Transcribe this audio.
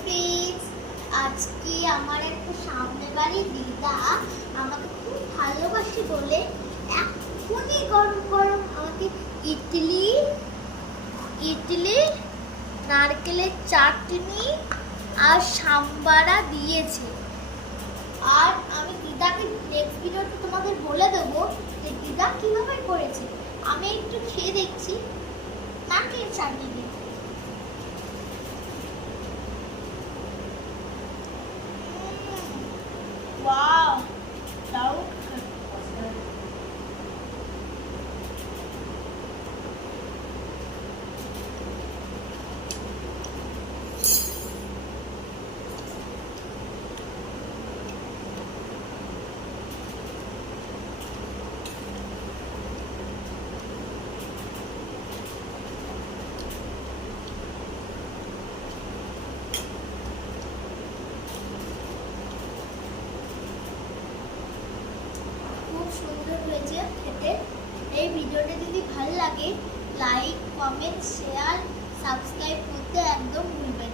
Friends, আজকে আমার একটা সামনে বাড়ির দিদা আমাকে খুব ভালোবাসে বলে এখনই গরম গরম আমাকে ইডলি ইডলি নারকেলের চাটনি আর সাম্বারা দিয়েছে। আর আমি দিদাকে নেক্সট ভিডিওতে তোমাদের বলে দেবো যে দিদা কিভাবে করেছে। আমি একটু খেয়ে দেখছি নারকেলের চাটনি দিয়ে। Wow, দারুণ। খুব সুন্দর হয়েছে খেতে। এই ভিডিওটা যদি ভালো লাগে লাইক, কমেন্ট, শেয়ার, সাবস্ক্রাইব করতে একদম ভুলবেন না।